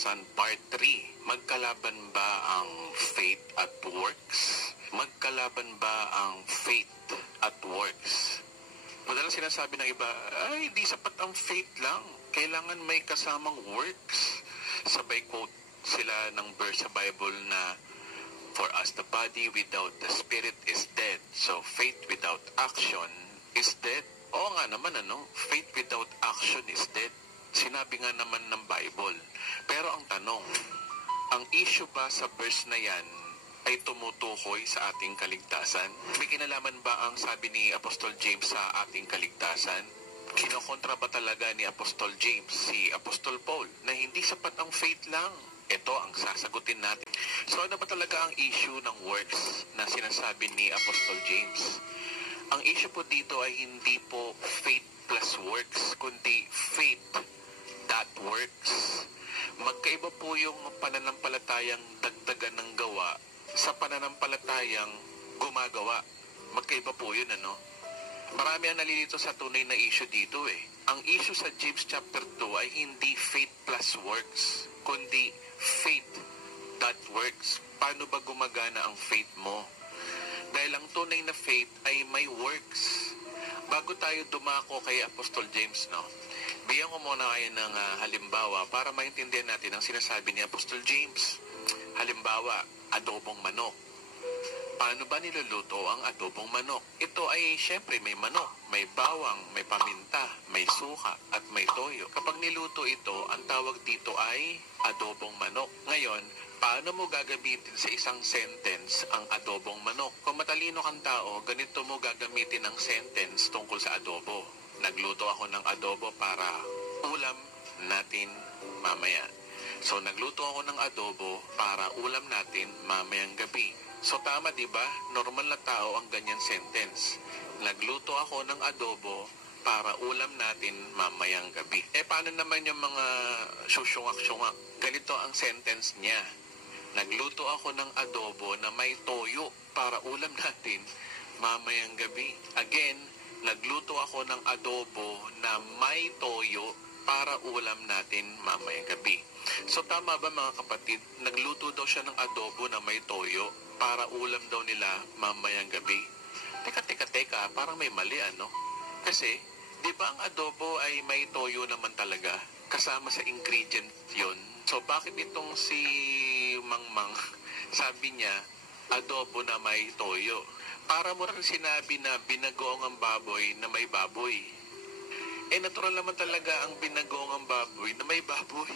Kaligtasan Part 3. Magkalaban ba ang faith at works? Magkalaban ba ang faith at works? Madalas sinasabi ng iba, ay, di sapat ang faith lang. Kailangan may kasamang works. Sabay quote sila ng verse sa Bible na, for as the body without the spirit is dead, so faith without action is dead. Oo nga naman, faith without action is dead. Sinabi nga naman ng Bible. Pero ang tanong, ang issue ba sa verse na yan ay tumutukoy sa ating kaligtasan? May kinalaman ba ang sabi ni Apostol James sa ating kaligtasan? Kinokontra ba talaga ni Apostol James si Apostol Paul na hindi sapat ang faith lang? Ito ang sasagutin natin. So ano ba talaga ang issue ng works na sinasabi ni Apostol James? Ang issue po dito ay hindi po faith plus works, kundi faith that works. Magkaiba po yung pananampalatayang dagdagan ng gawa sa pananampalatayang gumagawa. Magkaiba po yun, Marami ang nalilito sa tunay na issue dito Ang issue sa James chapter 2 ay hindi faith plus works, kundi faith that works. Paano ba gumagana ang faith mo? Dahil ang tunay na faith ay may works. Bago tayo dumako kay Apostol James, bigyan ko muna kayo ng halimbawa para maintindihan natin ang sinasabi ni Apostol James. Halimbawa, adobong manok. Paano ba niluluto ang adobong manok? Ito ay syempre may manok, may bawang, may paminta, may suka, at may toyo. Kapag niluto ito, ang tawag dito ay adobong manok. Ngayon, paano mo gagamitin sa isang sentence ang adobong manok? Kung matalino kang tao, ganito mo gagamitin ang sentence tungkol sa adobo. Nagluto ako ng adobo para ulam natin mamaya. So, nagluto ako ng adobo para ulam natin mamayang gabi. So, tama, diba? Normal na tao ang ganyan sentence. Nagluto ako ng adobo para ulam natin mamayang gabi. Paano naman yung mga susyungak-syungak? Ganito ang sentence niya. Nagluto ako ng adobo na may toyo para ulam natin mamayang gabi. Again, nagluto ako ng adobo na may toyo para ulam natin mamayang gabi. So tama ba mga kapatid? Nagluto daw siya ng adobo na may toyo para ulam daw nila mamayang gabi. Teka, parang may mali Kasi, di ba ang adobo ay may toyo naman talaga? Kasama sa ingredient yon. So bakit itong si Mangmang, sabi niya, adobo na may toyo? Para mo rin sinabi na binagoong ang baboy na may baboy. Natural naman talaga ang binagoong ang baboy na may baboy.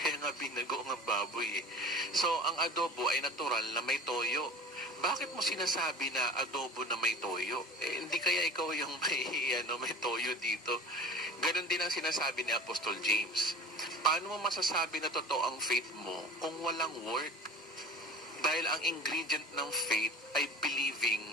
Kaya nga binagoong ang baboy So, ang adobo ay natural na may toyo. Bakit mo sinasabi na adobo na may toyo? Hindi kaya ikaw yung may toyo dito? Ganon din ang sinasabi ni Apostol James. Paano mo masasabi na totoo ang faith mo kung walang work? Dahil ang ingredient ng faith ay believing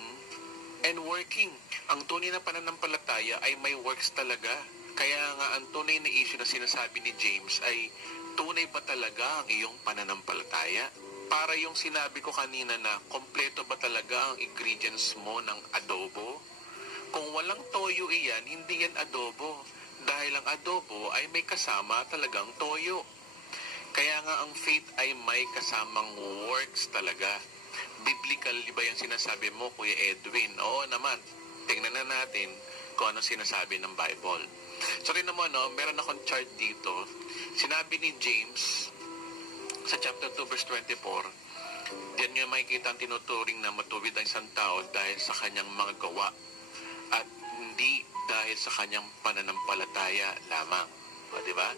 and working. Ang tunay na pananampalataya ay may works talaga. Kaya nga ang tunay na issue na sinasabi ni James ay, tunay ba talaga ang iyong pananampalataya? Para yung sinabi ko kanina na kompleto ba talaga ang ingredients mo ng adobo? Kung walang toyo iyan, hindi yan adobo. Dahil ang adobo ay may kasama talagang toyo. Kaya nga ang faith ay may kasamang works talaga. Biblical, di ba yung sinasabi mo, Kuya Edwin? Oo naman. Tingnan na natin kung ano sinasabi ng Bible. So rin naman, meron akong chart dito. Sinabi ni James sa chapter 2 verse 24, diyan nyo makikita ang tinuturing na matuwid ang isang tao dahil sa kanyang mga gawa at hindi dahil sa kanyang pananampalataya lamang. Diba?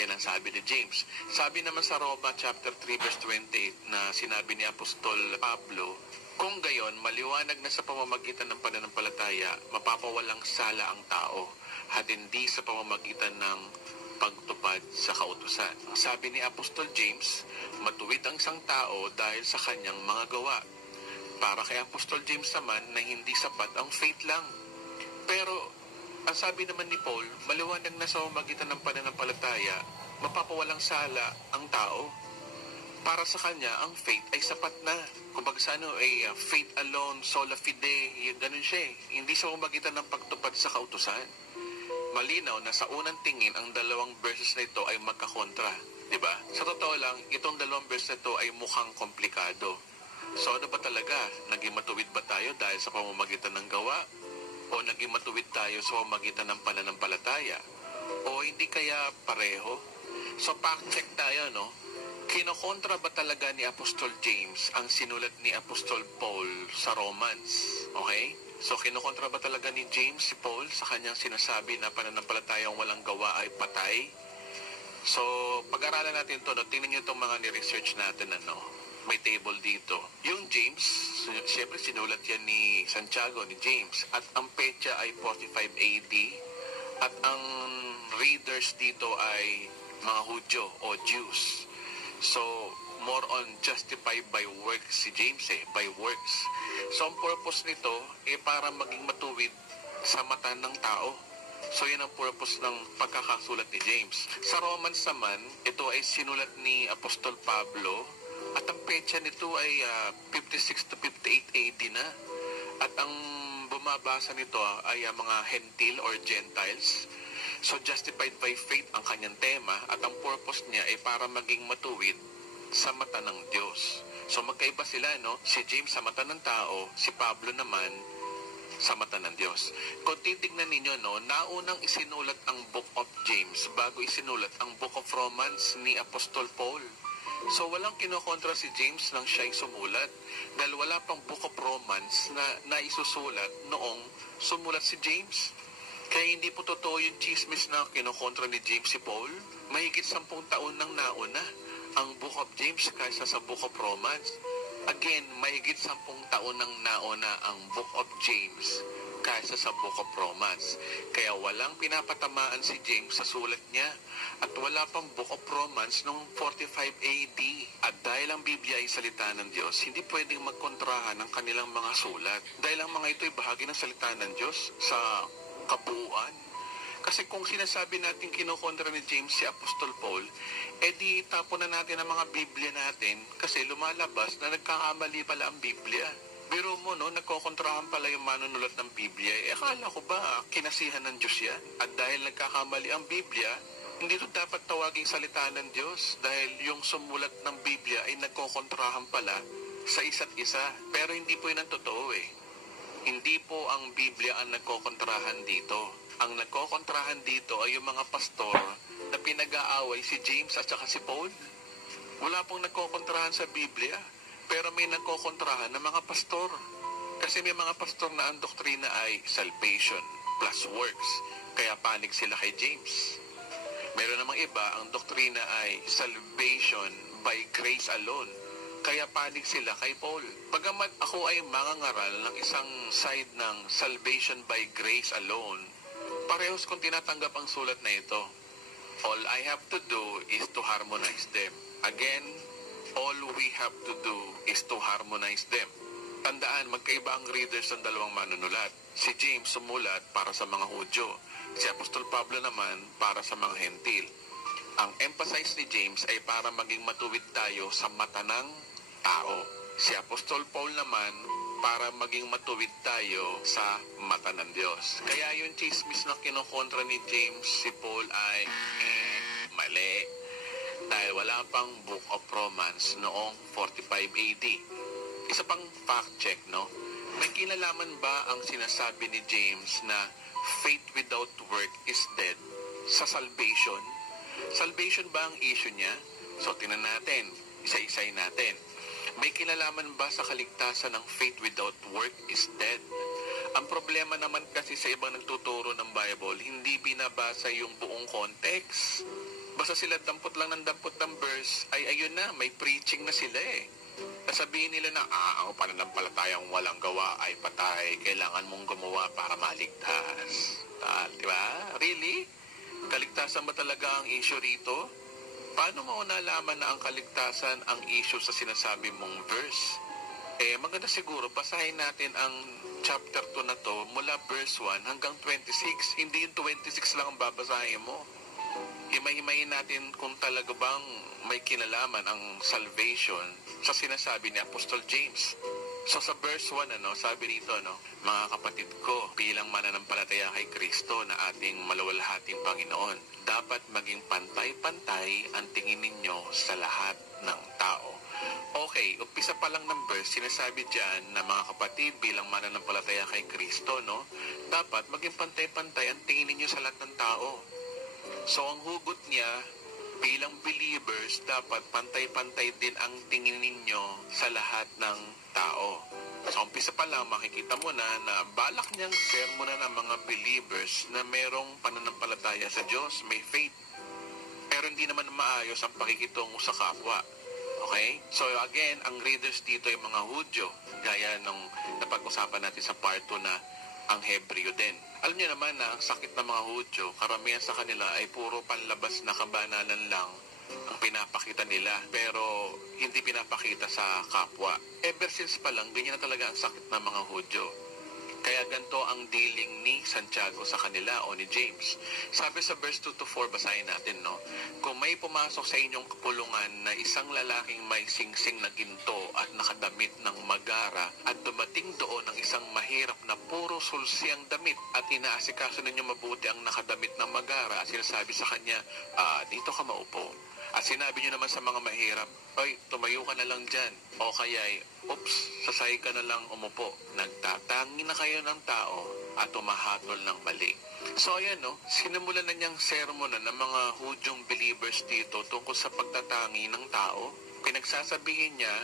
Yan ang sabi ni James. Sabi naman sa Roma chapter 3 verse 28 na sinabi ni Apostol Pablo, kung gayon, maliwanag na sa pamamagitan ng pananampalataya, mapapawalang sala ang tao at hindi sa pamamagitan ng pagtupad sa kautusan. Sabi ni Apostol James, matuwid ang isang tao dahil sa kanyang mga gawa. Para kay Apostol James naman na hindi sapat ang faith lang. Pero ang sabi naman ni Paul, maliwanag na sa pamamagitan ng pananampalataya, mapapawalang sala ang tao. Para sa kanya, ang faith ay sapat na. Kumbaga sa faith alone, sola fide, ganun siya Hindi sa pamamagitan ng pagtupad sa kautusan. malinaw na sa unang tingin ang dalawang verses na ito ay magkakontra. Diba? Sa totoo lang, itong dalawang verse na ito ay mukhang komplikado. So ano ba talaga? Naging matuwid ba tayo dahil sa pamamagitan ng gawa? O naging matuwid tayo sa pamamagitan ng pananampalataya? O hindi kaya pareho? So fact check tayo, no? Kinokontra ba talaga ni Apostol James ang sinulat ni Apostol Paul sa Romans? Okay? So kinokontra ba talaga ni James si Paul sa kanyang sinasabi na pananampalatayang walang gawa ay patay? So pag-aralan natin ito, no? Tingnan nyo itong mga ni-research natin, ano? May table dito. Yung James, siyempre sinulat yan ni Santiago, ni James. At ang petsa ay 45 AD. At ang readers dito ay mga Hudyo o Jews. So, more on justified by works si James by works. So, ang purpose nito para maging matuwid sa mata ng tao. So, yun ang purpose ng pagkakasulat ni James. Sa Romans naman, ito ay sinulat ni Apostol Pablo at ang petsa nito ay 56 to 58 AD na. At ang bumabasa nito ay mga Hentil or Gentiles. So, justified by faith ang kanyang tema at ang purpose niya ay para maging matuwid sa mata ng Diyos. So, magkaiba sila, no? Si James sa mata ng tao, si Pablo naman sa mata ng Diyos. Kung titignan ninyo, no, naunang isinulat ang Book of James bago isinulat ang Book of Romans ni Apostol Paul. So, walang kinokontra si James nang siya'y sumulat dahil wala pang Book of Romans na naisusulat noong sumulat si James. Kaya hindi po totoo yung chismis na kinokontra ni James si Paul. Mahigit 10 taon nang nauna ang Book of James kaysa sa Book of Romans. Again, mahigit 10 taon nang nauna ang Book of James kaysa sa Book of Romans. Kaya walang pinapatamaan si James sa sulat niya. At wala pang Book of Romans noong 45 AD. At dahil ang Biblia ay salita ng Diyos, hindi pwedeng magkontrahan ang kanilang mga sulat. Dahil ang mga ito ay bahagi ng salita ng Diyos sa kabuuan. Kasi kung sinasabi natin kinokontra ni James si Apostol Paul, edi tapon na natin ang mga Biblia natin kasi lumalabas na nagkakamali pala ang Biblia. Biro mo, no, nagkokontrahan pala yung manunulat ng Biblia. Akala ko ba kinasihan ng Diyos yan? At dahil nagkakamali ang Biblia, hindi ito dapat tawaging salita ng Diyos dahil yung sumulat ng Biblia ay nagkokontrahan pala sa isa't isa. Pero hindi po yun ang totoo Hindi po ang Biblia ang nagkokontrahan dito. Ang nagkokontrahan dito ay yung mga pastor na pinag-aaway si James at saka si Paul. Wala pong nagkokontrahan sa Biblia, pero may nagkokontrahan ng mga pastor. Kasi may mga pastor na ang doktrina ay salvation plus works. Kaya panig sila kay James. Meron namang iba, ang doktrina ay salvation by grace alone. Kaya panig sila kay Paul. Bagamat ako ay mangangaral ng isang side ng salvation by grace alone, parehos kong tinatanggap ang sulat na ito. All I have to do is to harmonize them. Again, all we have to do is to harmonize them. Tandaan, magkaiba ang readers ng dalawang manunulat. Si James sumulat para sa mga Hudyo. Si Apostol Pablo naman para sa mga Hentil. Ang emphasize ni James ay para maging matuwid tayo sa mata ng tao. Si Apostol Paul naman para maging matuwid tayo sa mata ng Diyos. Kaya yung chismis na kinokontra ni James si Paul ay mali. Dahil wala pang Book of Romans noong 45 AD. Isa pang fact check, no? May kinalaman ba ang sinasabi ni James na faith without work is dead sa salvation? Salvation ba ang issue niya? So, tingnan natin. Isa-isay natin. May kinalaman ba sa kaligtasan ng faith without work is dead? Ang problema naman kasi sa ibang nagtuturo ng Bible, hindi binabasa yung buong context. Basta sila dampot lang ng verse, ay ayun na, may preaching na sila Sasabihin nila na, ang pananampalatayang walang gawa ay patay, kailangan mong gumawa para maligtas. Diba? Really? Kaligtasan ba talaga ang issue rito? Paano mo nalaman na ang kaligtasan ang issue sa sinasabi mong verse? Maganda siguro, basahin natin ang chapter 2 na to mula verse 1 hanggang 26. Hindi yung 26 lang ang babasahin mo. Himay-himayin natin kung talaga bang may kinalaman ang salvation sa sinasabi ni Apostol James. So sa verse 1, sabi rito, mga kapatid ko, bilang mananampalataya kay Kristo na ating maluwalhating Panginoon, dapat maging pantay-pantay ang tingin ninyo sa lahat ng tao. Okay, umpisa pa lang ng verse, sinasabi dyan na mga kapatid, bilang mananampalataya kay Kristo, dapat maging pantay-pantay ang tingin ninyo sa lahat ng tao. So ang hugot niya, bilang believers, dapat pantay-pantay din ang tingin ninyo sa lahat ng tao. So umpisa pa lang, makikita mo na balak niyang sermonan ng mga believers na merong pananampalataya sa Diyos, may faith. Pero hindi naman maayos ang pakikitungo sa kapwa. Okay? So again, ang readers dito ay mga Hudyo, gaya nung napag-usapan natin sa part 2 na ang Hebreo din. Alam niyo naman na ang sakit ng mga Hudyo, karamihan sa kanila ay puro panlabas na kabanalan lang ang pinapakita nila, pero hindi pinapakita sa kapwa. Ever since pa lang, ganyan na talaga ang sakit ng mga Hudyo. Kaya ganito ang dealing ni Santiago sa kanila o ni James. Sabi sa verse 2-4, basahin natin, kung may pumasok sa inyong kapulungan na isang lalaking may singsing na ginto at nakadamit ng magara at dumating doon ng isang mahirap na puro sulsi ang damit at inaasikaso ninyo mabuti ang nakadamit ng magara at sinasabi sa kanya, dito ka maupo. At sinabi nyo naman sa mga mahirap, oy, tumayo ka na lang dyan. O kaya'y, sasay ka na lang umupo. Nagtatangi na kayo ng tao at tumahatol ng mali. So ayan, sinimulan na niyang sermonan ng mga Hudyong believers dito tungkol sa pagtatangi ng tao. Pinagsasabihin niya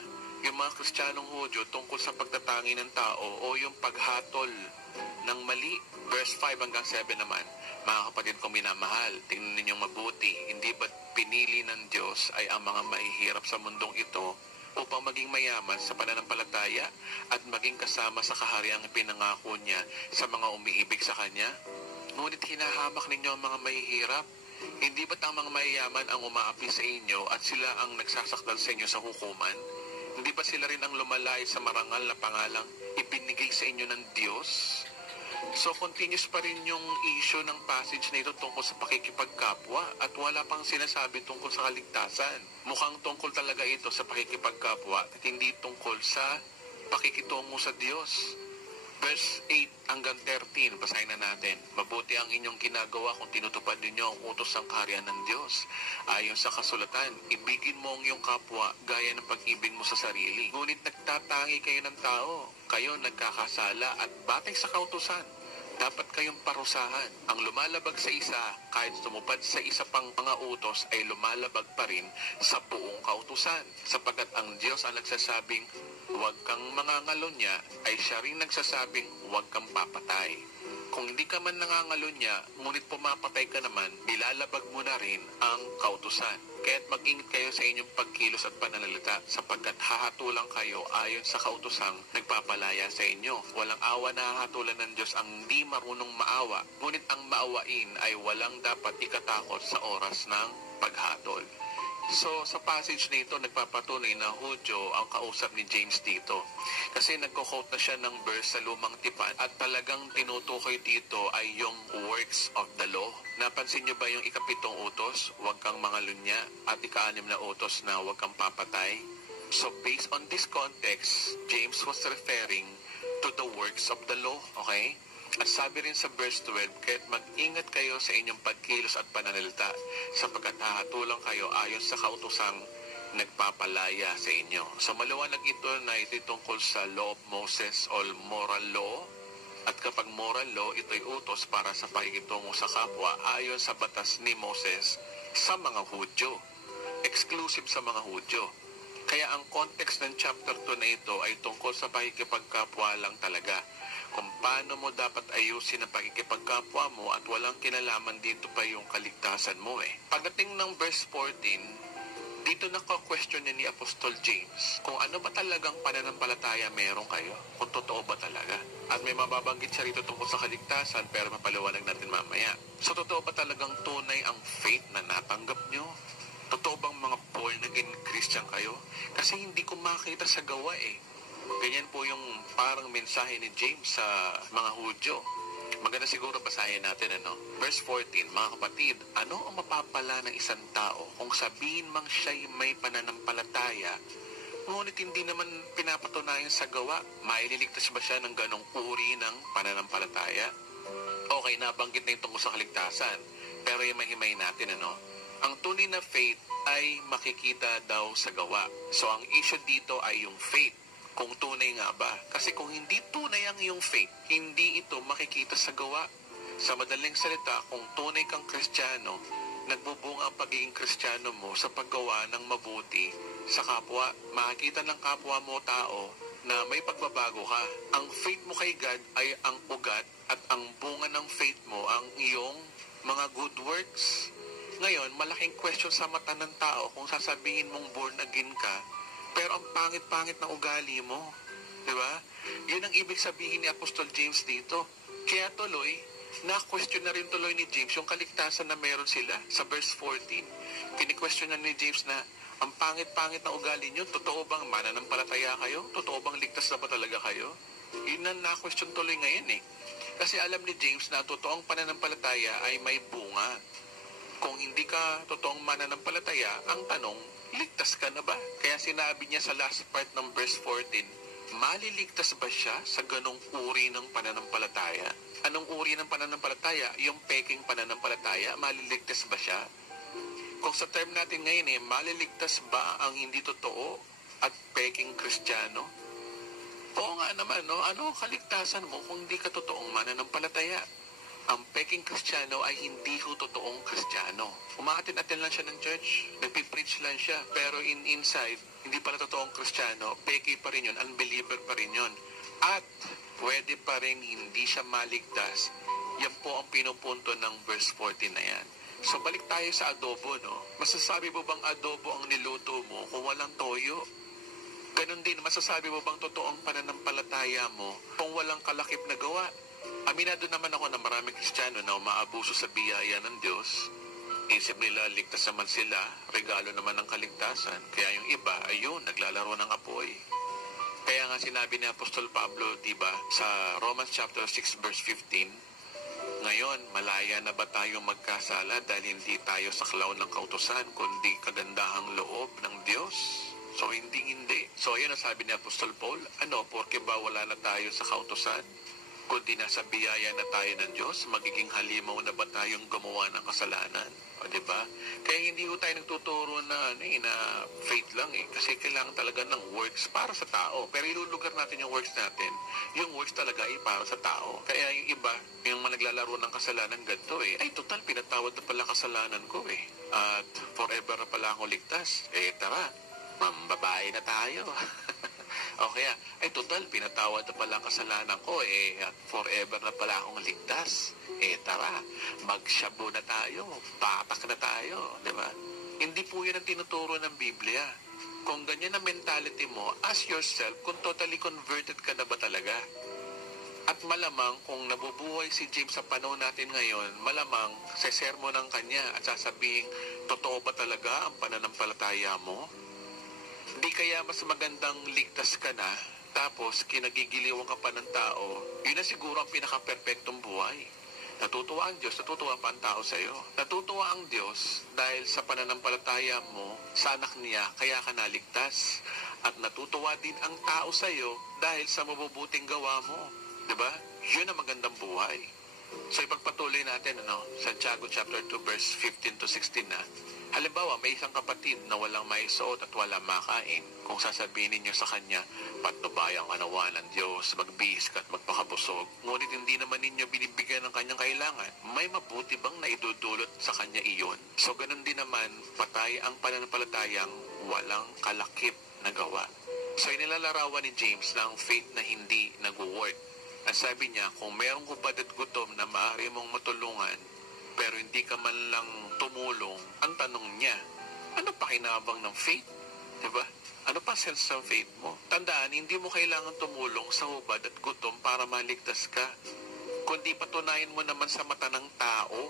yung mga Kristiyanong Hudyo tungkol sa pagtatangi ng tao o yung paghatol ng mali. Verse 5-7 naman, mga kapatid kong minamahal, tingnan ninyong mabuti, hindi ba't pinili ng Diyos ay ang mga mahihirap sa mundong ito upang maging mayaman sa pananampalataya at maging kasama sa kahariang pinangako niya sa mga umiibig sa Kanya? Ngunit hinahamak ninyo ang mga mahihirap. Hindi ba't ang mga mayayaman ang umaapi sa inyo at sila ang nagsasakdal sa inyo sa hukuman? Hindi ba sila rin ang lumalay sa marangal na pangalang ibinigay sa inyo ng Diyos? So, continuous pa rin yung issue ng passage na ito tungkol sa pakikipagkapwa at wala pang sinasabi tungkol sa kaligtasan. Mukhang tungkol talaga ito sa pakikipagkapwa at hindi tungkol sa pakikitungo sa Diyos. Verse 8-13, basahin na natin. Mabuti ang inyong ginagawa kung tinutupad ninyo ang utos ng kaharian ng Diyos. Ayon sa kasulatan, ibigin mo ang iyong kapwa gaya ng pag-ibig mo sa sarili. Ngunit nagtatangi kayo ng tao. Kayo nagkakasala at batay sa kautusan. Dapat kayong parusahan. Ang lumalabag sa isa, kahit tumupad sa isa pang mga utos, ay lumalabag pa rin sa buong kautusan. Sapagkat ang Diyos ang nagsasabing, huwag kang mangangalunya, ay siya rin nagsasabing, huwag kang papatay. Kung hindi ka man nangangalunya, ngunit pumapatay ka naman, nilalabag mo na rin ang kautusan. Kaya't mag-ingat kayo sa inyong pagkilos at pananalita, sapagkat hahatulan kayo ayon sa kautusang nagpapalaya sa inyo. Walang awa na hahatulan ng Diyos ang hindi marunong maawa, ngunit ang maawain ay walang dapat ikatakot sa oras ng paghatol. So, sa passage na ito, nagpapatunay na Hudyo ang kausap ni James dito. Kasi nagko-quote na siya ng verse sa Lumang Tipan at talagang tinutukoy dito ay yung works of the law. Napansin niyo ba yung ikapitong utos, huwag kang mangalunya, at ika-6 na utos na huwag kang papatay? So, based on this context, James was referring to the works of the law, okay? At sabi rin sa verse 12, kaya't mag-ingat kayo sa inyong pagkilos at pananalita, sapagkat hahatulan kayo ayon sa kautosang nagpapalaya sa inyo. So maliwanag ito na ito tungkol sa law of Moses o moral law. At kapag moral law, ito'y utos para sa pakikitungo sa kapwa ayon sa batas ni Moses sa mga Hudyo. Exclusive sa mga Hudyo. Kaya ang context ng chapter 2 na ito ay tungkol sa pakikipagkapwa lang talaga. Kung paano mo dapat ayusin ang pakikipagkapwa mo at walang kinalaman dito pa yung kaligtasan mo Pagdating ng verse 14, dito naka-question ni Apostol James kung ano ba talagang pananampalataya meron kayo, kung totoo ba talaga. At may mababanggit siya rito tungkol sa kaligtasan pero mapaliwanag natin mamaya. So totoo ba talagang tunay ang faith na natanggap nyo? Totoo bang mga born again Christian kayo? Kasi hindi ko makita sa gawa Ganyan po yung parang mensahe ni James sa mga Hudyo. Maganda siguro basahin natin, Verse 14, mga kapatid, ano ang mapapala ng isang tao kung sabihin mang siya'y may pananampalataya, ngunit hindi naman pinapatunayan sa gawa. Maililigtas ba siya ng ganong uri ng pananampalataya? Okay, nabanggit na yung tungkol sa kaligtasan. Pero himay-himay natin, Ang tunay na faith ay makikita daw sa gawa. So, ang issue dito ay yung faith. Kung tunay nga ba? Kasi kung hindi tunay ang iyong faith, hindi ito makikita sa gawa. Sa madaling salita, kung tunay kang Kristiyano, nagbubunga ang pagiging Kristiyano mo sa paggawa ng mabuti sa kapwa. Makikita ng kapwa mo tao na may pagbabago ka. Ang faith mo kay God ay ang ugat at ang bunga ng faith mo ang iyong mga good works. Ngayon, malaking question sa mata ng tao kung sasabihin mong born again ka, pero ang pangit-pangit ng ugali mo. Diba? Yun ang ibig sabihin ni Apostol James dito. Kaya tuloy, na-question na rin tuloy ni James yung kaligtasan na meron sila sa verse 14. Kini-question na ni James na, ang pangit-pangit na ugali nyo, totoo bang mananampalataya kayo? Totoo bang ligtas na ba talaga kayo? Yun ang na-question tuloy ngayon Kasi alam ni James na totoong pananampalataya ay may bunga. Kung hindi ka totoong mananampalataya, ang tanong, ligtas ka na ba? Kaya sinabi niya sa last part ng verse 14, maliligtas ba siya sa ganong uri ng pananampalataya? Anong uri ng pananampalataya? Yung peking pananampalataya, maliligtas ba siya? Kung sa term natin ngayon maliligtas ba ang hindi totoo at peking Kristiyano? Oo nga naman, ano ang kaligtasan mo kung hindi ka totoong mananampalataya? Ang peking Kristiyano ay hindi ho totoong Kristiyano. Umaatin-atin lang siya ng church, nagpipreach lang siya, pero inside, hindi pala totoong Kristiyano, peke pa rin yun, unbeliever pa rin yun. At pwede pa rin hindi siya maligtas. Yan po ang pinupunto ng verse 14 na yan. So balik tayo sa adobo, Masasabi mo bang adobo ang niluto mo kung walang toyo? Ganon din, masasabi mo bang totoong pananampalataya mo kung walang kalakip na gawa? Aminado naman ako na maraming Kristiyano na umaabuso sa biyaya ng Diyos. Isip nila, ligtas naman sila, regalo naman ng kaligtasan. Kaya yung iba, ayun, naglalaro ng apoy. Kaya nga sinabi ni Apostol Pablo, diba, sa Romans chapter 6 verse 15, ngayon, malaya na ba tayong magkasala dahil hindi tayo saklaw ng kautusan, kundi kagandahang loob ng Diyos? So, hindi. So, ayun ang sabi ni Apostol Paul, porke ba wala na tayo sa kautusan? Kundi nasa biyaya na tayo ng Diyos, magiging halimaw na ba tayong gumawa ng kasalanan? O, diba? Kaya hindi ko tayo nagtuturo na faith lang Kasi kailangan talaga ng works para sa tao. Pero ilulugar natin yung works natin. Yung works talaga ay para sa tao. Kaya yung iba, yung mga naglalaro ng kasalanan ganito ay total, pinatawad na pala kasalanan ko At forever na pala akong ligtas. Tara, mambabae na tayo. O kaya, total, pinatawad na pala ang kasalanan ko at forever na pala akong ligtas. Tara, magshabu na tayo, patak na tayo, di ba? Hindi po yan ang tinuturo ng Biblia. Kung ganyan ang mentality mo, ask yourself kung totally converted ka na ba talaga. At malamang, kung nabubuhay si James sa panahon natin ngayon, malamang sa sermon ng kanya at sasabihin, totoo ba talaga ang pananampalataya mo? Di kaya mas magandang ligtas ka na, tapos kinagigiliwan ka pa ng tao, yun na siguro ang pinaka-perfectong buhay. Natutuwa ang Diyos, natutuwa pa ang tao sa iyo. Natutuwa ang Diyos dahil sa pananampalataya mo sa anak niya, kaya ka naligtas. At natutuwa din ang tao sa iyo dahil sa mabubuting gawa mo. Diba? Yun ang magandang buhay. So ipagpatuloy natin, Santiago chapter 2 verse 15 to 16 na. Halimbawa, may isang kapatid na walang maisuot at walang makain. Kung sasabihin ninyo sa kanya, patnubayang anawa ng Diyos, magbihis ka at magpakabusog, ngunit hindi naman ninyo binibigyan ng kanyang kailangan, may mabuti bang naidudulot sa kanya iyon? So, ganun din naman, patay ang pananampalatayang walang kalakip na gawa. So, inilalarawan ni James na ang faith na hindi nag-work. Ang sabi niya, kung mayroong hubad at gutom na maaari mong matulungan, pero hindi ka man lang tumulong, ang tanong niya, ano pa kinabang ng faith? Diba? Ano pa sense ng faith mo? Tandaan, hindi mo kailangan tumulong sa hubad at gutom para maligtas ka. Kundi patunayan mo naman sa mata ng tao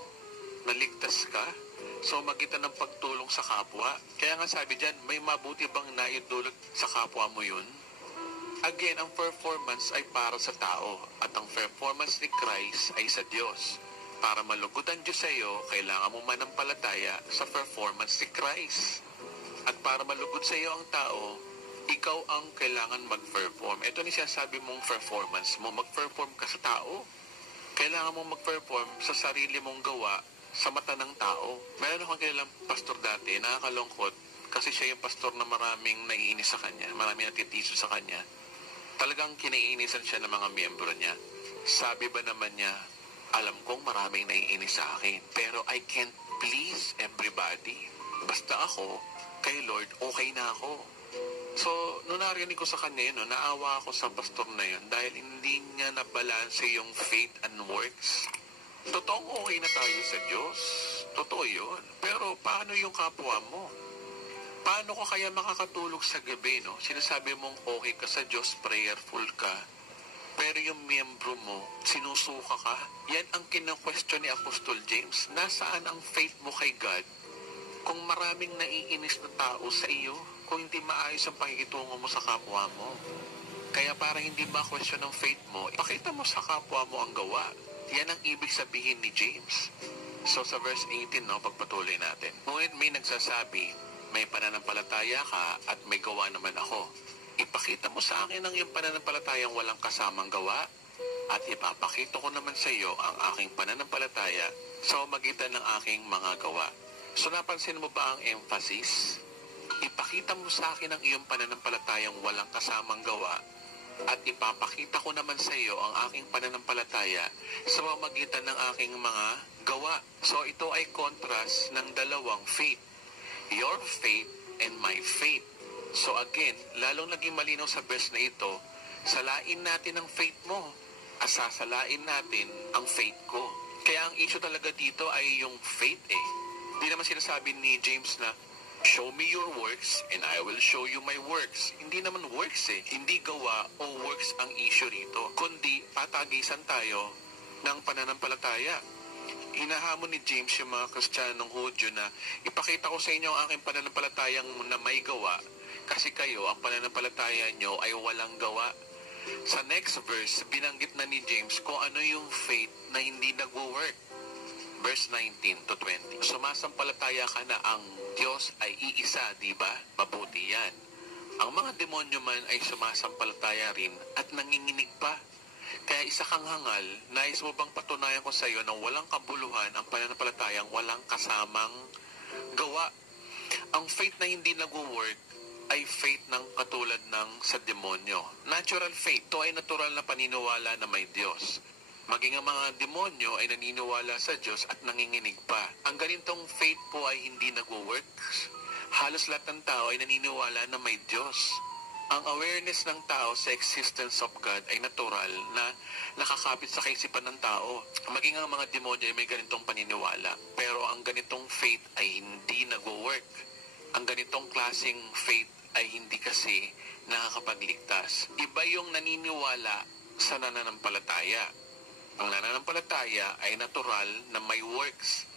na ligtas ka. So, magitan ng pagtulong sa kapwa. Kaya nga sabi dyan, may mabuti bang naidulot sa kapwa mo yun? Again, ang performance ay para sa tao at ang performance ni Christ ay sa Diyos. Para malugod ang Diyos sa iyo, kailangan mo manampalataya sa performance ni Christ. At para malugod sa iyo ang tao, ikaw ang kailangan mag-perform. Ito ni sinasabi mong performance mo, mag-perform ka sa tao. Kailangan mong mag-perform sa sarili mong gawa sa mata ng tao. Meron akong kilalang pastor dati, nakakalungkot, kasi siya yung pastor na maraming naiinis sa kanya, maraming natitiso sa kanya. Talagang kinaiinisan siya ng mga miyembro niya. Sabi ba naman niya, alam kong maraming naiinis sa akin, pero I can't please everybody. Basta ako, kay Lord, okay na ako. So, nung narinig ko sa kanya yun, naawa ako sa pastor na yun dahil hindi niya nabalanse yung faith and works. Totoong okay na tayo sa Diyos. Totoo yun. Pero paano yung kapwa mo? Paano ko kaya makakatulog sa gabi, no? Sinasabi mong okay ka sa Diyos, prayerful ka. Pero yung miyembro mo, sinusuka ka. Yan ang kina-question ni Apostol James. Nasaan ang faith mo kay God kung maraming naiinis na tao sa iyo? Kung hindi maayos ang pakikitungo mo sa kapwa mo. Kaya para hindi ma-question ang faith mo, ipakita mo sa kapwa mo ang gawa. Yan ang ibig sabihin ni James. So sa verse 18, no, pagpatuloy natin. Ngunit may nagsasabi, may pananampalataya ka at may gawa naman ako. Ipakita mo sa akin ang iyong pananampalatayang walang kasamang gawa at ipapakita ko naman sa iyo ang aking pananampalataya sa magitan ng aking mga gawa. So napansin mo ba ang emphasis? Ipakita mo sa akin ang iyong pananampalatayang walang kasamang gawa at ipapakita ko naman sa iyo ang aking pananampalataya sa pamamagitan ng aking mga gawa. So ito ay contrast ng dalawang faith. Your faith and my faith. So again, lalong naging malinaw sa verse na ito, salain natin ang faith mo, asasalain natin ang faith ko. Kaya ang issue talaga dito ay yung faith eh. Hindi naman sinasabi ni James na, show me your works and I will show you my works. Hindi naman works eh. Hindi gawa o works ang issue rito. Kundi patagisan tayo ng pananampalataya. Hinahamon ni James yung mga Kristiyanong Hudyo na ipakita ko sa inyo ang aking pananampalatayang na may gawa kasi kayo, ang pananampalataya nyo ay walang gawa. Sa next verse, binanggit na ni James kung ano yung faith na hindi nagwo-work. Verse 19 to 20. Sumasampalataya ka na ang Diyos ay iisa, di ba? Mabuti yan. Ang mga demonyo man ay sumasampalataya rin at nanginginig pa. Kaya isa kang hangal, nais mo bang patunayan ko sa iyo na walang kabuluhan ang pananampalatayang walang kasamang gawa? Ang faith na hindi nagwo-work ay faith ng katulad ng sa demonyo. Natural faith, to ay natural na paniniwala na may Diyos. Maging ang mga demonyo ay naniniwala sa Diyos at nanginginig pa. Ang ganitong faith po ay hindi nagwo-work. Halos lahat ng tao ay naniniwala na may Diyos. Ang awareness ng tao sa existence of God ay natural na nakakapit sa kaisipan ng tao. Maging ang mga demonyo ay may ganitong paniniwala. Pero ang ganitong faith ay hindi nagwo-work. Ang ganitong klaseng faith ay hindi kasi nakakapagligtas. Iba yung naniniwala sa nananampalataya. Ang nananampalataya ay natural na may works.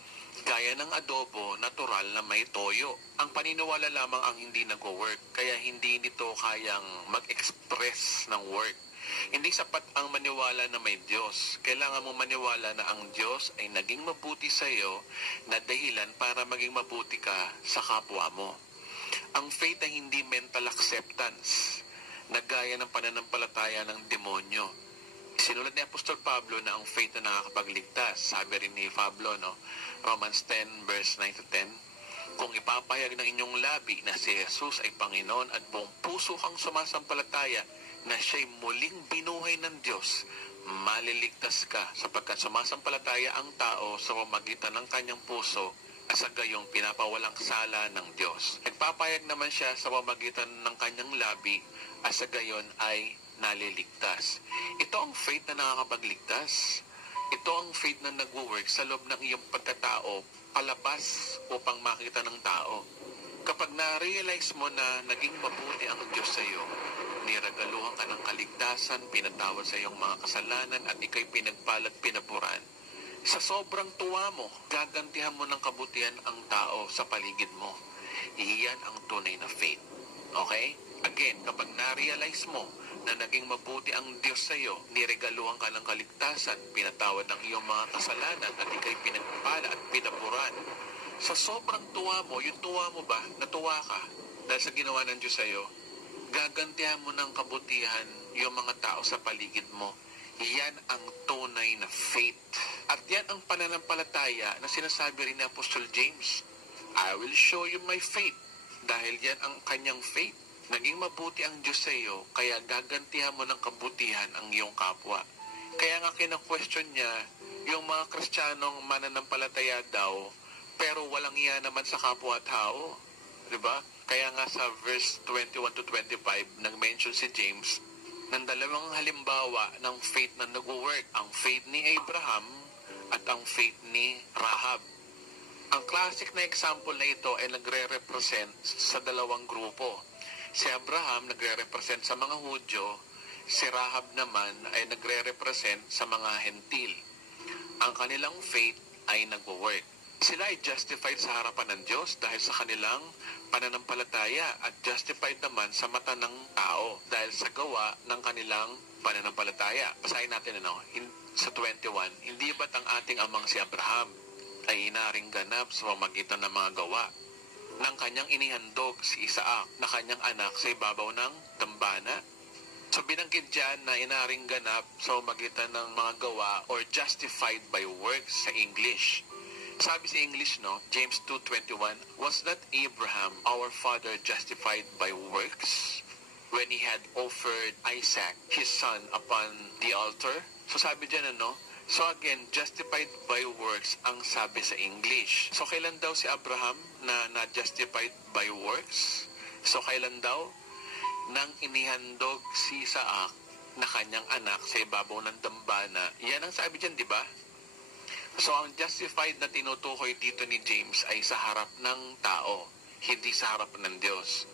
Gaya ng adobo, natural na may toyo. Ang paniniwala lamang ang hindi nag-work, kaya hindi nito kayang mag-express ng work. Hindi sapat ang maniwala na may Diyos. Kailangan mo maniwala na ang Diyos ay naging mabuti sa iyo na dahilan para maging mabuti ka sa kapwa mo. Ang faith ay hindi mental acceptance, na gaya ng pananampalataya ng demonyo. Sinulat ni Apostol Pablo na ang faith na nakakapagligtas. Sabi rin ni Pablo, no? Romans 10 verse 9 to 10, kung ipapahayag ng inyong labi na si Jesus ay Panginoon at buong puso kang sumasampalataya na siya'y muling binuhay ng Diyos, maliligtas ka sapagkat sumasampalataya ang tao sa pamamagitan ng kanyang puso at sa gayong pinapawalang sala ng Diyos. Nagpapahayag naman siya sa pamamagitan ng kanyang labi at sa gayon ay naliligtas. Ito ang faith na nakakapagligtas. Ito ang faith na nagwo-work sa loob ng iyong pagkatao, palabas upang makita ng tao. Kapag na-realize mo na naging mabuti ang Diyos sa iyo, niragaluhan ka ng kaligtasan, pinatawad sa iyong mga kasalanan at ikay pinagpalad, pinapuran, sa sobrang tuwa mo, gagantihan mo ng kabutihan ang tao sa paligid mo. Iyan ang tunay na faith. Okay? Again, kapag na-realize mo na naging mabuti ang Diyos sa iyo, niregaluhan ka ng kaligtasan, pinatawad ng iyong mga kasalanan at ikay pinagpala at pinapuran. Sa sobrang tuwa mo, yung tuwa mo ba, natuwa ka dahil sa ginawa ng Diyos sa iyo, gagantihan mo ng kabutihan yung mga tao sa paligid mo. Yan ang tunay na faith. At yan ang pananampalataya na sinasabi rin ni Apostol James. I will show you my faith. Dahil yan ang kanyang faith. Naging mabuti ang Diyos sa iyo, kaya gagantihan mo ng kabutihan ang iyong kapwa. Kaya nga kina-question niya yung mga Kristiyanong mananampalataya daw, pero walang iya naman sa kapwa-tao. Diba? Kaya nga sa verse 21 to 25, nag-mention si James ng dalawang halimbawa ng faith na nag-work. Ang faith ni Abraham at ang faith ni Rahab. Ang classic na example na ito ay nagre-represent sa dalawang grupo. Si Abraham nagre-represent sa mga Hudyo, si Rahab naman ay nagre-represent sa mga Hentil. Ang kanilang faith ay nag-work. Sila ay justified sa harapan ng Diyos dahil sa kanilang pananampalataya at justified naman sa mata ng tao dahil sa gawa ng kanilang pananampalataya. Basahin natin sa 21, hindi ba't ang ating amang si Abraham ay inaring ganap sa pamamagitan ng mga gawa ng kanyang inihandog si Isaac na kanyang anak sa ibabaw ng dambana? So binanggit dyan na inaring ganap sa pamamagitan ng mga gawa or justified by works sa English. Sabi sa English, James 2:21, was not Abraham, our father, justified by works when he had offered Isaac, his son, upon the altar? So sabi dyan, So again, justified by works ang sabi sa English. So kailan daw si Abraham na justified by works? So kailan daw? Nang inihandog si Isaac na kanyang anak sa ibabaw ng dambana. Yan ang sabi dyan, di ba? So ang justified na tinutukoy dito ni James ay sa harap ng tao, hindi sa harap ng Diyos.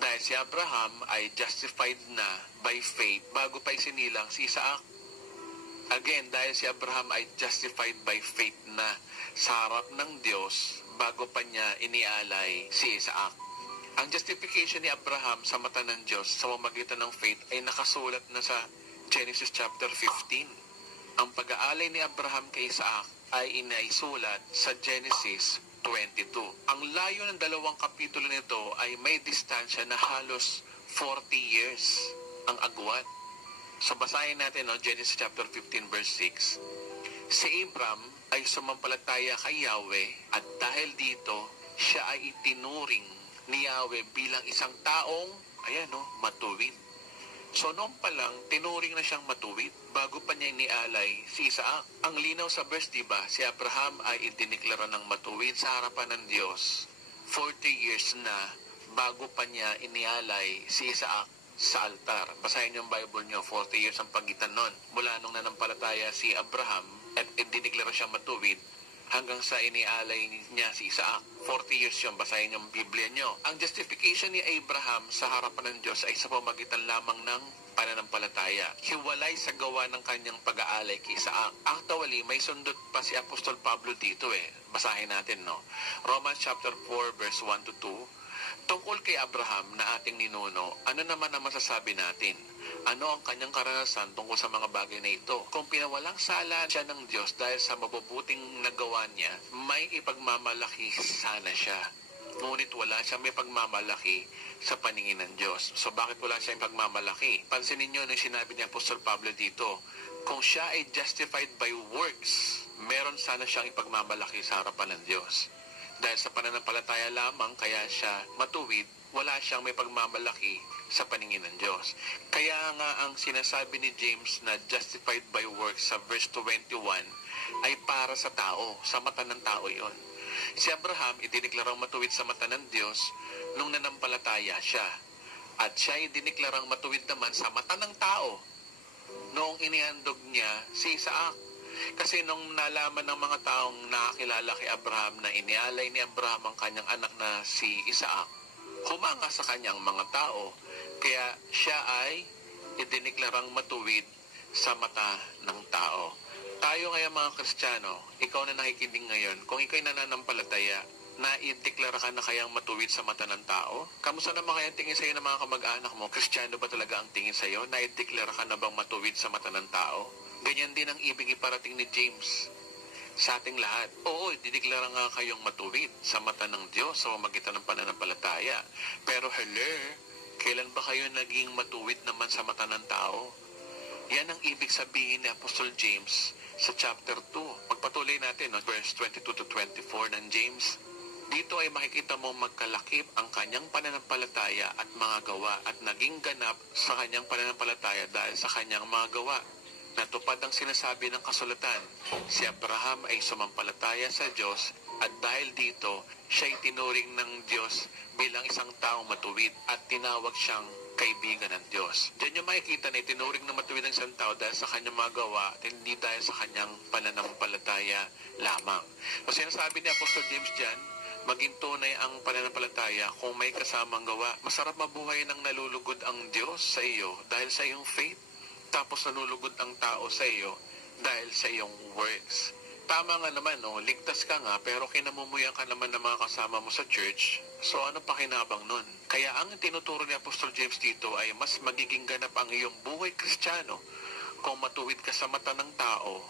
Dahil si Abraham ay justified na by faith bago pa isinilang si Isaac. Again, dahil si Abraham ay justified by faith na sa harap ng Diyos bago pa niya inialay si Isaac. Ang justification ni Abraham sa mata ng Diyos sa pamamagitan ng faith ay nakasulat na sa Genesis chapter 15. Ang pag-aalay ni Abraham kay Isaac ay inaisulat sa Genesis 22. Ang layo ng dalawang kapitulo nito ay may distansya na halos 40 years ang agwat. So basahin natin Genesis chapter 15 verse 6. Si Abram ay sumampalataya kay Yahweh at dahil dito siya ay itinuring ni Yahweh bilang isang taong matuwid. So noon pa lang tinuring na siyang matuwid bago pa niya inialay si Isaac. Ang linaw sa verse, diba? Si Abraham ay idiniklara ng matuwid sa harapan ng Diyos 40 years na bago pa niya inialay si Isaac sa altar. Basahin yung Bible nyo, 40 years ang pagitan nun. Mula nung nanampalataya si Abraham at diniklara siya matuwid hanggang sa inialay niya si Isaac. 40 years yun, basahin yung Biblia nyo. Ang justification ni Abraham sa harapan ng Diyos ay sa pamagitan lamang ng pananampalataya. Hiwalay sa gawa ng kanyang pag-aalay kay Isaac. Actually, may sundot pa si Apostol Pablo dito Basahin natin, Romans chapter 4 verse 1 to 2. Tungkol kay Abraham na ating ninuno, ano naman ang masasabi natin? Ano ang kanyang karanasan tungkol sa mga bagay na ito? Kung pinawalang sala siya ng Diyos dahil sa mabubuting nagawa niya, may ipagmamalaki sana siya. Ngunit wala siyang may pagmamalaki sa paningin ng Diyos. So bakit wala siyang pagmamalaki? Pansinin niyo na sinabi ni Apostol Pablo dito, kung siya ay justified by works, meron sana siyang ipagmamalaki sa harapan ng Diyos. Dahil sa pananampalataya lamang kaya siya matuwid, wala siyang may pagmamalaki sa paningin ng Diyos. Kaya nga ang sinasabi ni James na justified by works sa verse 21 ay para sa tao, sa mata ng tao yon. Si Abraham idiniklarang matuwid sa mata ng Diyos nung nanampalataya siya. At siya idiniklarang matuwid naman sa mata ng tao noong inihandog niya si Isaac. Kasi nung nalaman ng mga taong nakakilala kay Abraham na inialay ni Abraham ang kanyang anak na si Isaac, humanga sa kanyang mga tao. Kaya siya ay idiniklarang matuwid sa mata ng tao. Tayo ngayon mga Kristiyano, ikaw na nakikinig ngayon, kung ikaw'y nananampalataya, na ideklara ka na kayang matuwid sa mata ng tao? Kamusta naman kaya tingin sa'yo ng mga kamag-anak mo? Kristiyano ba talaga ang tingin sa'yo? Na ideklara ka na bang matuwid sa mata ng tao? Ganyan din ang ibig iparating ni James sa ating lahat. Oo, dideklara nga kayong matuwid sa mata ng Diyos sa pamamagitan ng pananampalataya. Pero Kailan ba kayo naging matuwid naman sa mata ng tao? Yan ang ibig sabihin ni Apostol James sa chapter 2. Pagpatuloy natin, verse 22 to 24 ng James. Dito ay makikita mo magkalakip ang kanyang pananampalataya at mga gawa at naging ganap sa kanyang pananampalataya dahil sa kanyang mga gawa. Natupad ang sinasabi ng kasulatan. Si Abraham ay sumampalataya sa Diyos at dahil dito, siya'y tinuring ng Diyos bilang isang taong matuwid at tinawag siyang kaibigan ng Diyos. Diyan yung makikita na itinuring na matuwid ng isang tao dahil sa kanyang mga gawa at hindi dahil sa kanyang pananampalataya lamang. So sinasabi ni Apostol James dyan, maging tunay ang pananampalataya kung may kasamang gawa. Masarap mabuhay nang nalulugod ang Diyos sa iyo dahil sa iyong faith. Tapos nalulugod ang tao sa iyo dahil sa iyong works. Tama nga naman, ligtas ka nga pero kinamumuyan ka naman ng mga kasama mo sa church. So ano pakinabang nun? Kaya ang tinuturo ni Apostol James dito ay mas magiging ganap ang iyong buhay Kristiyano kung matuwid ka sa mata ng tao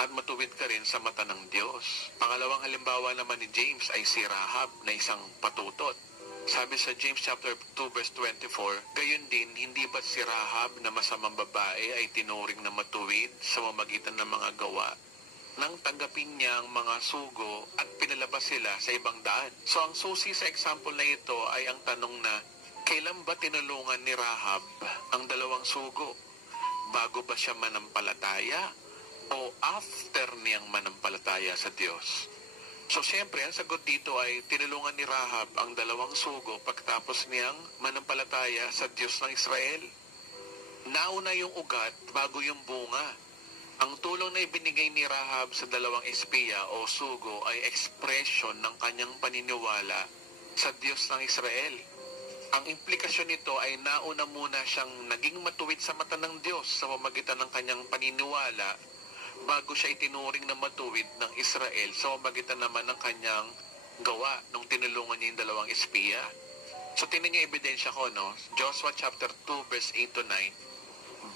at matuwid ka rin sa mata ng Diyos. Pangalawang halimbawa naman ni James ay si Rahab na isang patutot. Sabi sa James chapter 2 verse 24, gayon din, hindi ba si Rahab na masamang babae ay tinuring na matuwid sa mamagitan ng mga gawa nang tanggapin niya ang mga sugo at pinalabas sila sa ibang daan? So ang susi sa example na ito ay ang tanong na, kailan ba tinulungan ni Rahab ang dalawang sugo? Bago ba siya manampalataya o after niyang manampalataya sa Diyos? So siyempre, ang sagot dito ay tinulungan ni Rahab ang dalawang sugo pagkatapos niyang manampalataya sa Diyos ng Israel. Nauna yung ugat bago yung bunga. Ang tulong na ibinigay ni Rahab sa dalawang espiya o sugo ay expression ng kanyang paniniwala sa Diyos ng Israel. Ang implikasyon nito ay nauna muna siyang naging matuwid sa mata ng Diyos sa pamamagitan ng kanyang paniniwala bago siya itinuring na matuwid ng Israel sa pamamagitan naman ng kanyang gawa nung tinulungan niya yung dalawang espiya. So tingnan niyo ebidensya ko, Joshua chapter 2 verse 8 to 9.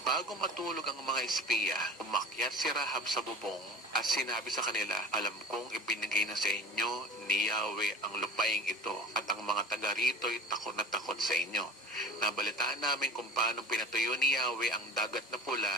Bago matulog ang mga espiya, umakyat si Rahab sa bubong at sinabi sa kanila, alam kong ibinigay na sa inyo ni Yahweh ang lupaing ito at ang mga taga rito'y takot na takot sa inyo. Nabalitaan namin kung paano pinatuyo ni Yahweh ang dagat na pula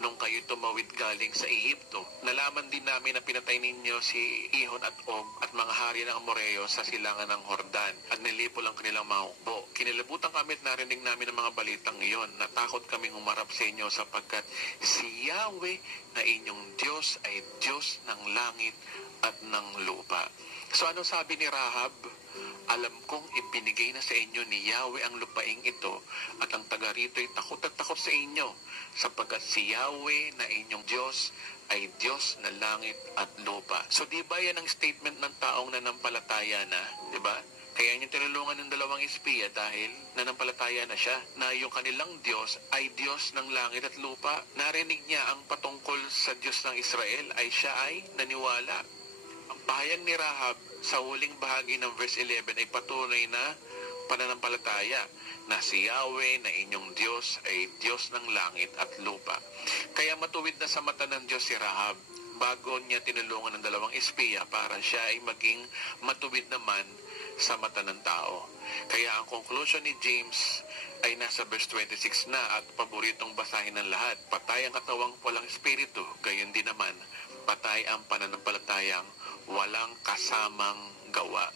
nung kayo tumawid galing sa Ehipto. Nalaman din namin na pinatay ninyo si Ihon at Og at mga hari ng Amoreo sa silangan ng Hordan at nilipo lang kanilang mga hukbo. Kinilabutan kami at narinig namin ang mga balitang iyon. Natakot kaming humarap sa inyo sapagkat si Yahweh na inyong Diyos ay Diyos ng langit at ng lupa. So ano sabi ni Rahab? Alam kong ibinigay na sa inyo ni Yahweh ang lupaing ito at ang taga rito'y takot at takot sa inyo sapagkat si Yahweh na inyong Diyos ay Diyos na langit at lupa. So di ba yan ang statement ng taong nanampalataya na, di ba? Kaya niya tinulungan ng dalawang espiya dahil nanampalataya na siya na yung kanilang Diyos ay Diyos ng langit at lupa. Narinig niya ang patungkol sa Diyos ng Israel ay siya ay naniwala. Ang pahayag ni Rahab sa huling bahagi ng verse 11 ay patunay na pananampalataya na si Yahweh na inyong Diyos ay Diyos ng langit at lupa. Kaya matuwid na sa mata ng Diyos si Rahab bago niya tinulungan ng dalawang espiya para siya ay maging matuwid naman sa mata ng tao. Kaya ang conclusion ni James ay nasa verse 26 na at paboritong basahin ng lahat. Patay ang katawang walang espiritu, gayon din naman patay ang pananampalatayang walang kasamang gawa.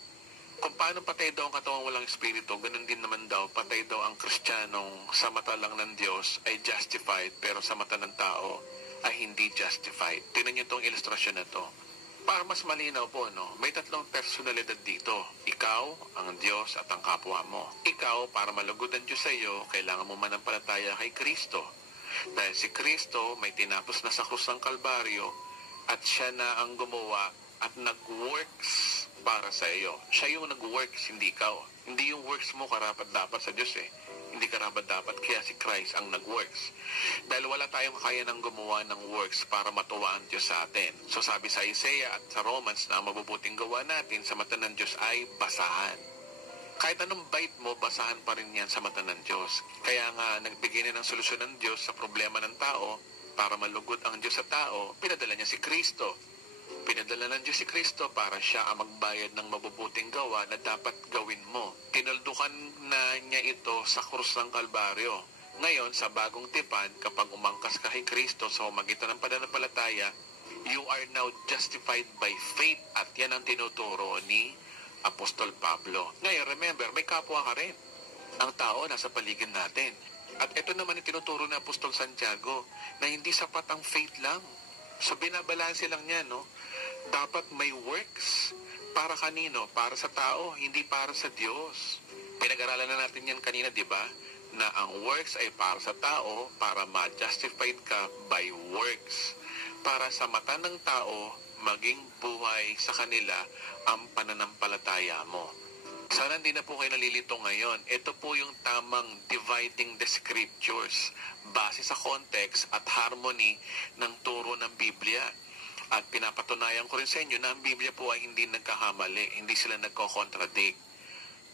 Kung paano patay daw ang katawang walang espiritu, ganun din naman daw patay daw ang Kristiyanong sa mata lang ng Diyos ay justified pero sa mata ng tao ay hindi justified. Tingnan niyo itong ilustrasyon na to. Para mas malinaw po, may tatlong personalidad dito. Ikaw, ang Diyos at ang kapwa mo. Ikaw, para malugod ang Diyos sa iyo, kailangan mo manampalataya kay Kristo. Dahil si Kristo may tinapos na sa krus ng Kalbaryo at siya na ang gumawa at nag-works para sa iyo. Siya yung nag-works, hindi ikaw. Hindi yung works mo karapat-dapat sa Diyos Hindi karapat-dapat, kaya si Christ ang nag-works. Dahil wala tayong kaya ng gumawa ng works para matuwa ang Diyos sa atin. So sabi sa Isaiah at sa Romans na ang mabubuting gawa natin sa mata ng Diyos ay basahan. Kahit anong bait mo, basahan pa rin yan sa mata ng Diyos. Kaya nga, nagbigay na ng solusyon ng Diyos sa problema ng tao para malugod ang Diyos sa tao, pinadala niya si Kristo. Pinadala ng Diyos si Kristo para siya ang magbayad ng mabubuting gawa na dapat gawin mo. Tinuldukan na niya ito sa krus ng Kalbaryo. Ngayon, sa bagong tipan, kapag umangkas ka kay Kristo sa pamamagitan ng pananampalataya, you are now justified by faith, at yan ang tinuturo ni Apostol Pablo. Ngayon, remember, may kapwa ka rin. Ang tao nasa paligid natin. At ito naman yung tinuturo ni Apostol Santiago, na hindi sapat ang faith lang. So, binabalanse lang niya, no? Dapat may works. Para kanino? Para sa tao, hindi para sa Diyos. Pinag-aralan na natin yan kanina, di ba? Na ang works ay para sa tao, para ma-justified ka by works. Para sa mata ng tao, maging buhay sa kanila ang pananampalataya mo. Sana hindi na po kayo nalilito ngayon. Ito po yung tamang dividing the scriptures base sa context at harmony ng turo ng Biblia. At pinapatunayan ko rin sa inyo na ang Biblia po ay hindi nagkakamali, hindi sila nagko-contradict.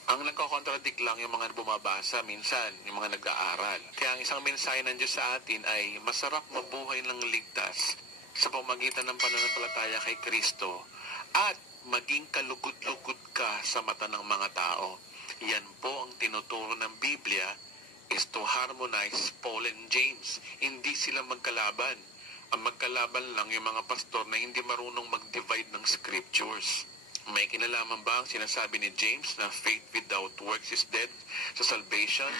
Ang nagko-contradict lang yung mga bumabasa minsan, yung mga nag-aaral. Kaya ang isang mensahe ng Diyos sa atin ay masarap mabuhay ng ligtas sa pamamagitan ng pananampalataya kay Kristo at maging kalugod-lugod ka sa mata ng mga tao. Yan po ang tinuturo ng Biblia, is to harmonize Paul and James. Hindi sila magkalaban. Ang magkalaban lang yung mga pastor na hindi marunong mag-divide ng scriptures. May kinalaman ba ang sinasabi ni James na faith without works is dead sa salvation?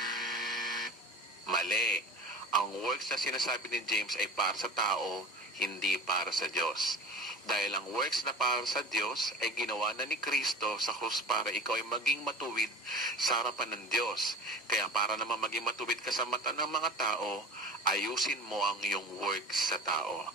Mali. Ang works na sinasabi ni James ay para sa tao, hindi para sa Diyos. Dahil ang works na para sa Diyos ay ginawa na ni Kristo sa krus para ikaw ay maging matuwid sa harapan ng Diyos. Kaya para naman maging matuwid ka sa mata ng mga tao, ayusin mo ang iyong works sa tao.